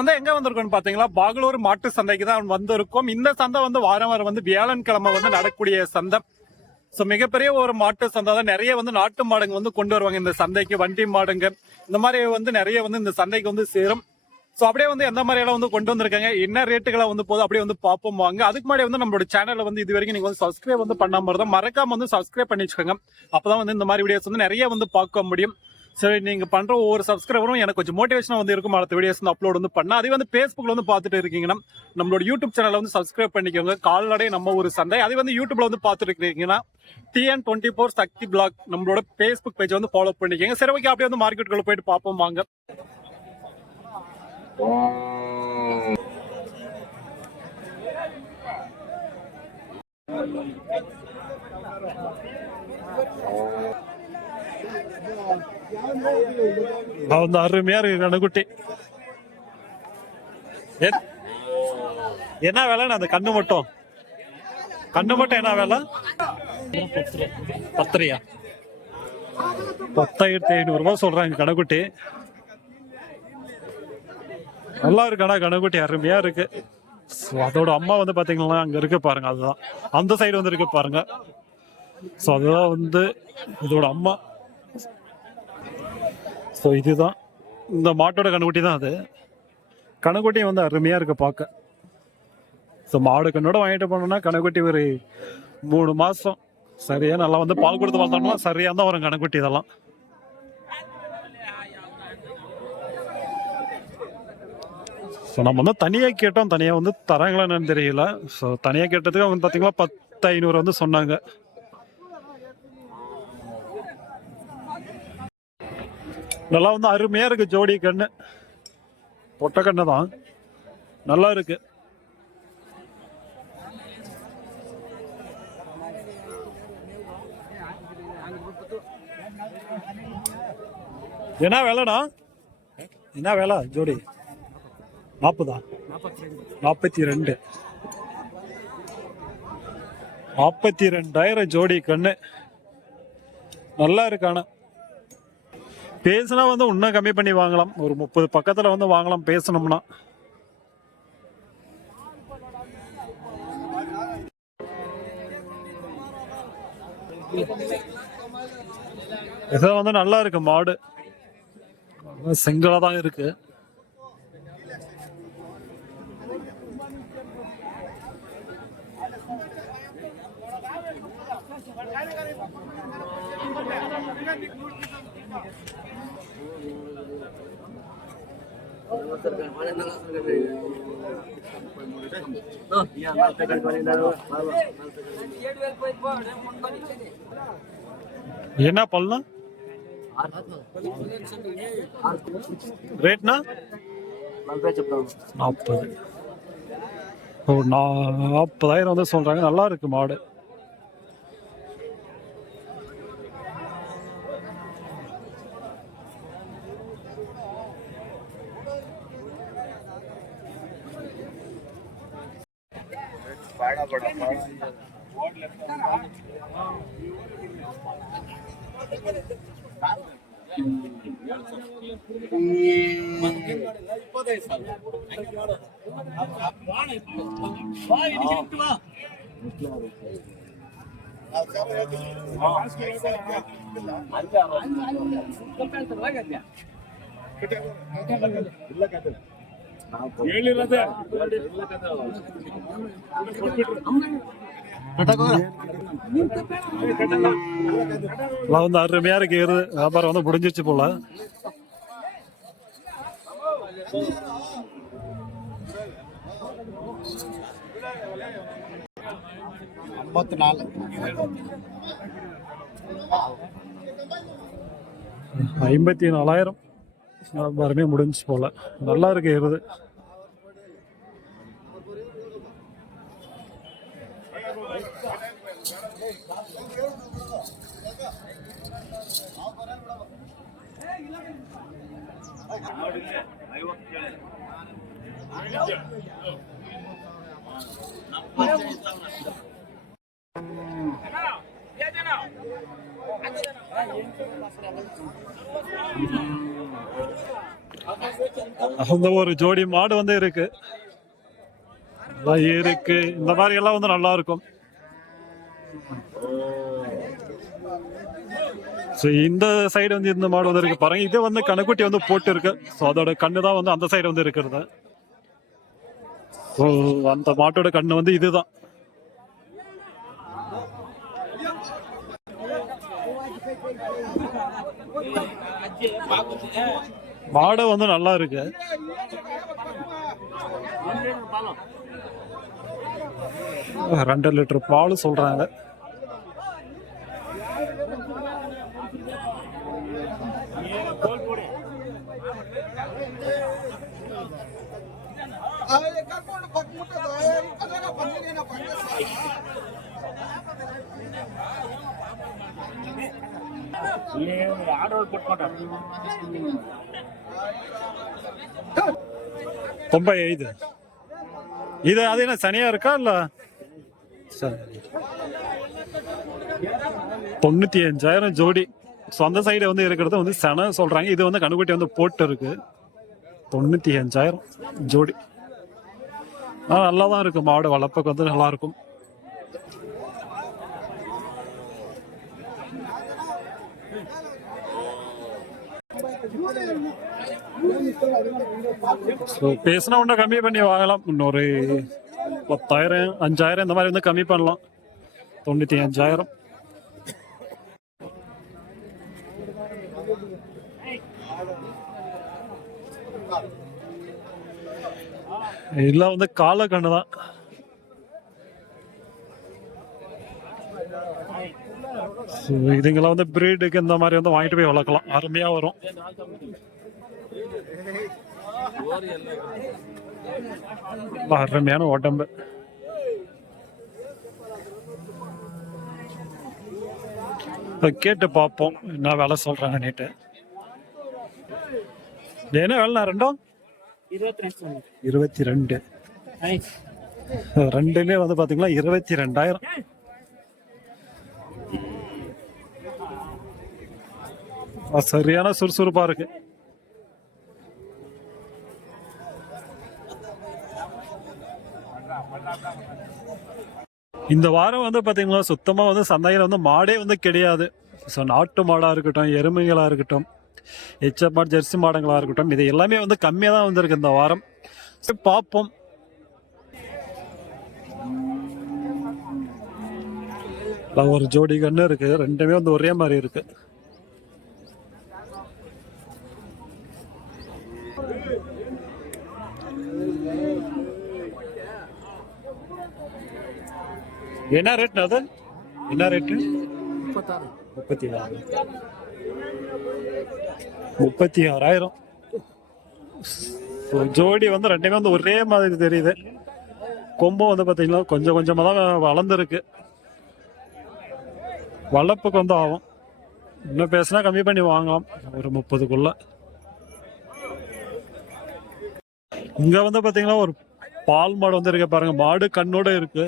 வந்து எங்க வந்திருக்கோம் பாத்தீங்களா? பாகலூர் மாட்டு சந்தைக்கு தான் வந்திருக்கோம். இந்த சந்தை வந்து வாரம் வாரம் வந்து வியாழன்கிழமை வந்து நடக்கக்கூடிய சந்தை. ஸோ மிகப்பெரிய ஒரு மாட்டு சந்தை தான். நிறைய வந்து நாட்டு மாடுங்க வந்து கொண்டு வருவாங்க இந்த சந்தைக்கு. வண்டி மாடுங்க. இந்த மாதிரி வந்து நிறைய வந்து இந்த சந்தைக்கு வந்து சேரும். ஸோ அப்படியே வந்து எந்த மாதிரியெல்லாம் வந்து கொண்டு வந்திருக்காங்க? என்ன ரேட்டுகளை வந்து போதும் அப்படியே வந்து பார்ப்போம் வாங்க. அதுக்கு முன்னாடி வந்து நம்மளோட சேனலை வந்து இது வரைக்கும் நீங்கள் வந்து சப்ஸ்கிரைப் வந்து பண்ணாமல் இருந்தால் மறக்காம வந்து சப்ஸ்கிரைப் பண்ணி வச்சுக்கோங்க அப்பதான் வந்து இந்த மாதிரி வீடியோஸ் வந்து நிறைய வந்து பார்க்க முடியும். சரி நீங்க பண்ற ஒவ்வொரு சப்ஸ்கிரைபரும் எனக்கு கொஞ்சம் மோட்டிவேஷனா வந்து இருக்கும். அடுத்த வீடியோஸ் வந்து அப்லோட் வந்து பண்ண. அதே வந்து ஃபேஸ்புக்கில் வந்து பார்த்துட்டு இருக்கீங்கன்னா நம்மளோட யூடியூப் சேனலை வந்து சப்ஸ்கிரைப் பண்ணிக்கோங்க. கால்நடை நம்ம ஒரு சந்தை. அதே வந்து யூடியூப்ல வந்து பார்த்துட்டு இருக்கீங்கன்னா TN twenty four Sakthi black நம்மளோட ஃபேஸ்புக் பேஜ் வந்து ஃபாலோ பண்ணிக்கோங்க. சரி ஓகே அப்படியே வந்து மார்க்கெட்டுக்குள்ள போயிட்டு பார்ப்போம். வாங்க. வந்து அருமையா இருக்கு கண்ணுக்குட்டி என்ன வேலைன்னு அந்த கண்ணு மட்டும் கண்ணு மட்டும் என்ன வேலை பத்திரியா பத்தாயிரத்தி ஐநூறு ரூபாய் சொல்றாங்க கடைக்குட்டி நல்லா இருக்கடா கடைக்குட்டி அருமையா இருக்கு அதோட அம்மா வந்து பாத்தீங்கன்னா அங்க இருக்கு பாருங்க அதுதான் அந்த சைடு வந்து இருக்கு பாருங்க ஸோ அதுதான் வந்து இதோட அம்மா ஸோ இதுதான். இந்த மாட்டோட கண்ணுக்குட்டி தான் அது. கணுக்குட்டி வந்து அருமையாக இருக்கு பார்க்க. ஸோ மாடு கண்ணோட வாங்கிட்டு போனோம்னா கணக்குட்டி ஒரு மூணு மாதம் சரியாக நல்லா வந்து பால் கொடுத்து வளர்த்தோம்னா சரியாக தான் வரும் கணக்குட்டி இதெல்லாம். ஸோ நம்ம வந்து தனியாக கேட்டோம். தனியாக வந்து தராங்களா தெரியல. ஸோ தனியாக கேட்டதுக்கு அவங்க பார்த்தீங்கன்னா பத்து ஐநூறு வந்து சொன்னாங்க. நல்லா வந்து அருமையாக இருக்குது ஜோடி கண்ணு. பொட்டை கண்ணு தான். நல்லா இருக்கு. என்ன வேலைடா? என்ன வேலை ஜோடி? நாற்பதா? நாற்பத்தி ரெண்டு. நாற்பத்தி ரெண்டாயிரம் ஜோடி கண்ணு. நல்லா இருக்கானா பேசுனா வந்து இன்னும் கம்மி பண்ணி வாங்கலாம். ஒரு முப்பது பக்கத்தில் வந்து வாங்கலாம் பேசணும்னா. இது வந்து நல்லா இருக்கு மாடு. சிங்கிளா தான் இருக்கு. என்ன பல்னா? ரேட்னா? நாற்பது. ஓ நாற்பதாயிரம் வந்து சொல்றாங்க. நல்லா இருக்கு மாடு. ಇಪ್ಪತ್ತೈದು ಸಾವಿರ ಹಂಗೆ ಮಾಡೋದು ಬಾಣ ಇಟ್ಟು ಬಾ ಇಲ್ಲ ಕತೆ எல்லாம் வந்து அருமையா இருக்கு ஏறு வியாபாரம் வந்து முடிஞ்சிச்சு போல ஐம்பத்தி நாலு ஐம்பத்தி நாலாயிரம் வியாபாரமே முடிஞ்சுச்சு போல நல்லா இருக்கு ஏறுது அந்த ஒரு ஜோடி மாடு வந்து இருக்கு. இருக்கு. இந்த மாதிரி எல்லாம் வந்து நல்லா இருக்கும். ஸோ இந்த சைடு வந்து இந்த மாடு வந்து இருக்கு. பாருங்க இது வந்து கணக்குட்டி வந்து போட்டு இருக்கு ஸோ அதோட கண்ணு தான் வந்து அந்த சைடு வந்து இருக்கிறது. ஸோ அந்த மாட்டோட கண்ணு வந்து இதுதான். மாடு வந்து நல்லா இருக்கு. ரெண்டு லிட்டர் பால் சொல்றாங்க. తొంభై ఐదు ఇది అదేనా சனியா இருக்கா இல்ல சரி தொண்ணூத்தி அஞ்சாயிரம் ஜோடி ஸோ அந்த சைடு வந்து இருக்கிறது வந்து சனை சொல்றாங்க இது வந்து கணுக்குட்டி வந்து போட்டு இருக்கு தொண்ணூத்தி அஞ்சாயிரம் ஜோடி ஆ நல்லா தான் இருக்கும். மாடு வளர்ப்புக்கு வந்து நல்லா இருக்கும் ஸோ பேசினா ஒன்றும் கம்மி பண்ணி வாங்கலாம். இன்னொரு பத்தாயிரம் அஞ்சாயிரம் இந்த மாதிரி வந்து கம்மி பண்ணலாம். தொண்ணூற்றி அஞ்சாயிரம். எல்லாம் வந்து கால கண்ணு தான். ஸோ இதுங்கெல்லாம் வந்து பிரீடுக்கு இந்த மாதிரி வந்து வாங்கிட்டு போய் வளர்க்கலாம். அருமையா வரும். அருமையான உடம்பு. கேட்டு பார்ப்போம் என்ன வேலை சொல்றாங்க நேட்டு என்ன வேலை ரெண்டும்? இருபத்தி ரெண்டு. ரெண்டுமே வந்து பாத்தீங்கன்னா இருபத்தி ரெண்டாயிரம். சரியான சுறுசுறுப்பா இருக்கு. இந்த வாரம் வந்து பாத்தீங்களா சுத்தமா வந்து சந்தையில வந்து மாடே வந்து கிடையாது. ஸோ நாட்டு மாடா இருக்கட்டும் எருமைகளா இருக்கட்டும். எச்எப் ஜெர்சி மாடங்களாக இருக்கட்டும் இது எல்லாமே வந்து கம்மியாக தான் வந்திருக்கு இந்த வாரம். சரி, பார்ப்போம். ஒரு ஜோடி கண்ணு இருக்கு ரெண்டுமே வந்து ஒரே மாதிரி இருக்கு. என்ன ரேட் அது? என்ன ரேட்டு முப்பத்தி ஆறு முப்பத்தி ஆறாயிரம். ஜோடி வந்து ரெண்டுமே வந்து ஒரே மாதிரி தெரியுது. கொம்பம் வந்து பார்த்தீங்கன்னா கொஞ்சம் கொஞ்சமாக தான் வளர்ந்துருக்கு. வளர்ப்புக்கு வந்து ஆகும். இன்னும் பேசினா கம்மி பண்ணி வாங்கலாம். ஒரு முப்பதுக்குள்ள. இங்க வந்து பாத்தீங்கன்னா ஒரு பால் மாடு வந்து இருக்கு பாருங்க. மாடு கண்ணோட இருக்கு.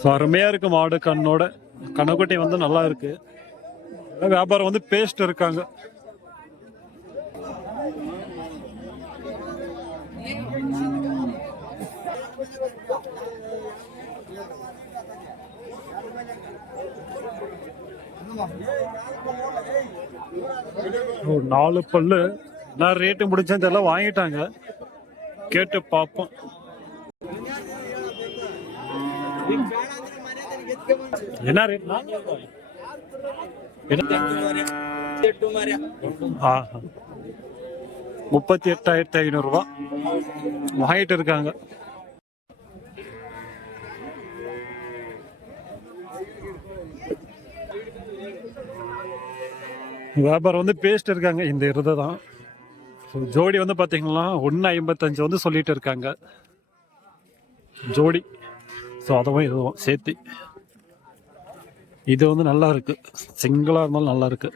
அருமையாக அருமையா இருக்கு மாடு கண்ணோட. கண்ணுக்குட்டி வந்து நல்லா இருக்கு. வியாபாரம் வந்து பேஸ்ட் இருக்காங்க. ஒரு நாலு பல்லு. நான் ரேட்டு முடிச்சேன் தெரியல வாங்கிட்டாங்க. கேட்டு பார்ப்போம். என்ன ரேட் முப்பத்தி எட்டாயிரத்தி ஐநூறுபா வாங்கிட்டு இருக்காங்க. வியாபாரம் வந்து பேசிட்டு இருக்காங்க. இந்த இருதை தான் ஜோடி வந்து பார்த்தீங்கன்னா ஒன்று ஐம்பத்தஞ்சு வந்து சொல்லிட்டு இருக்காங்க. ஜோடி. ஸோ அதுவும் இதுவும் சேர்த்து. இது வந்து நல்லா இருக்கு. சிங்கிளாக இருந்தாலும் நல்லா இருக்கு.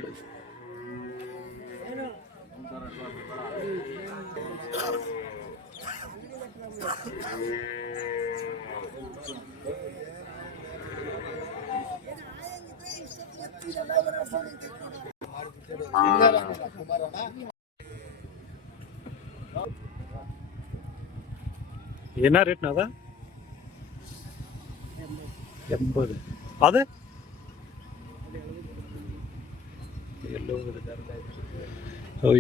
என்ன ரேட்னா அதான் எண்பது. அது?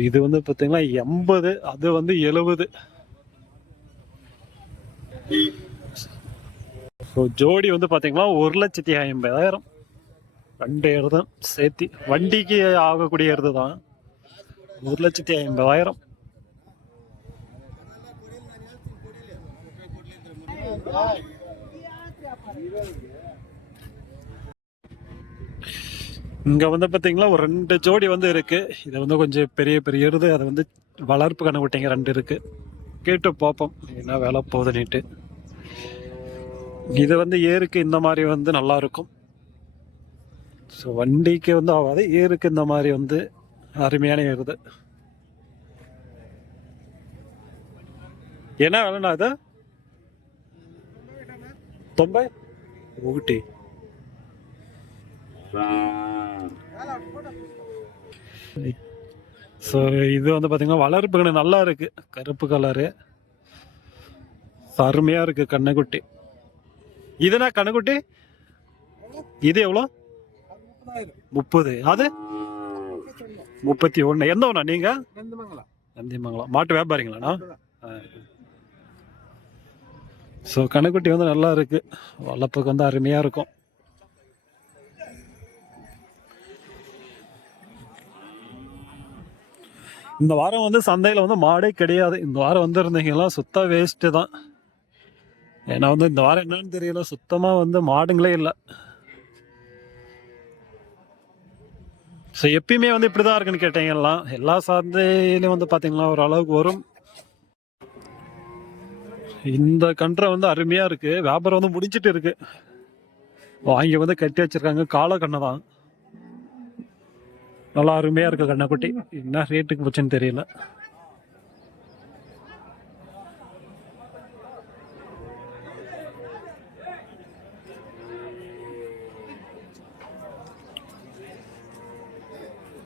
இது வந்து பார்த்தீங்கன்னா எண்பது அது வந்து எழுபது. ஸோ ஜோடி வந்து பார்த்தீங்கன்னா ஒரு லட்சத்தி ஐம்பதாயிரம். ரெண்டு எருதும் சேர்த்தி வண்டிக்கு ஆகக்கூடிய எருது தான் ஒரு லட்சத்தி ஐம்பதாயிரம். இங்கே வந்து பார்த்தீங்களா ஒரு ரெண்டு ஜோடி வந்து இருக்குது இது வந்து கொஞ்சம் பெரிய பெரிய இருது அதை வந்து வளர்ப்பு கணக்குட்டிங்க ரெண்டு இருக்குது கேட்டு பார்ப்போம் என்ன வேலை போகுதுன்னுட்டு. இது வந்து ஏருக்கு இந்த மாதிரி வந்து நல்லா இருக்கும். ஸோ வண்டிக்கு வந்து ஆகாது ஏருக்கு இந்த மாதிரி வந்து அருமையான ஏறுது. என்ன வேலைண்ணா இது? தொம்பை? ஊட்டி. Bye. ஸோ இது வந்து பார்த்தீங்கன்னா வளர்ப்பு நல்லா இருக்கு. கருப்பு கலரு அருமையாக இருக்கு கண்ணுக்குட்டி. இதுனா கண்ணுக்குட்டி? இது எவ்வளோ? முப்பது. அது? முப்பத்தி ஒன்று எந்த ஒன்றா நீங்கள் நந்திமங்கலம். மாட்டு வியாபாரிங்களாண்ணா ஸோ கணக்குட்டி வந்து நல்லா இருக்கு. வளர்ப்புக்கு வந்து அருமையாக இருக்கும். இந்த வாரம் வந்து சந்தையில் வந்து மாடே கிடையாது. இந்த வாரம் வந்திருந்தீங்கன்னா சுத்த வேஸ்ட்டு தான். ஏன்னா வந்து இந்த வாரம் என்னன்னு தெரியல. சுத்தமாக வந்து மாடுங்களே இல்லை. ஸோ எப்பயுமே வந்து இப்படி தான் இருக்குன்னு கேட்டீங்கன்னா எல்லா சந்தையிலையும் வந்து பார்த்தீங்கன்னா ஒரு அளவுக்கு வரும். இந்த கன்றை வந்து அருமையாக இருக்குது வியாபாரம் வந்து முடிஞ்சிட்டு இருக்குது வாங்கி வந்து கட்டி வச்சிருக்காங்க. காலை கண்ணை தான். நல்லா அருமையாக இருக்குது கண்ணைக்குட்டி என்ன ரேட்டுக்கு போச்சுன்னு தெரியல.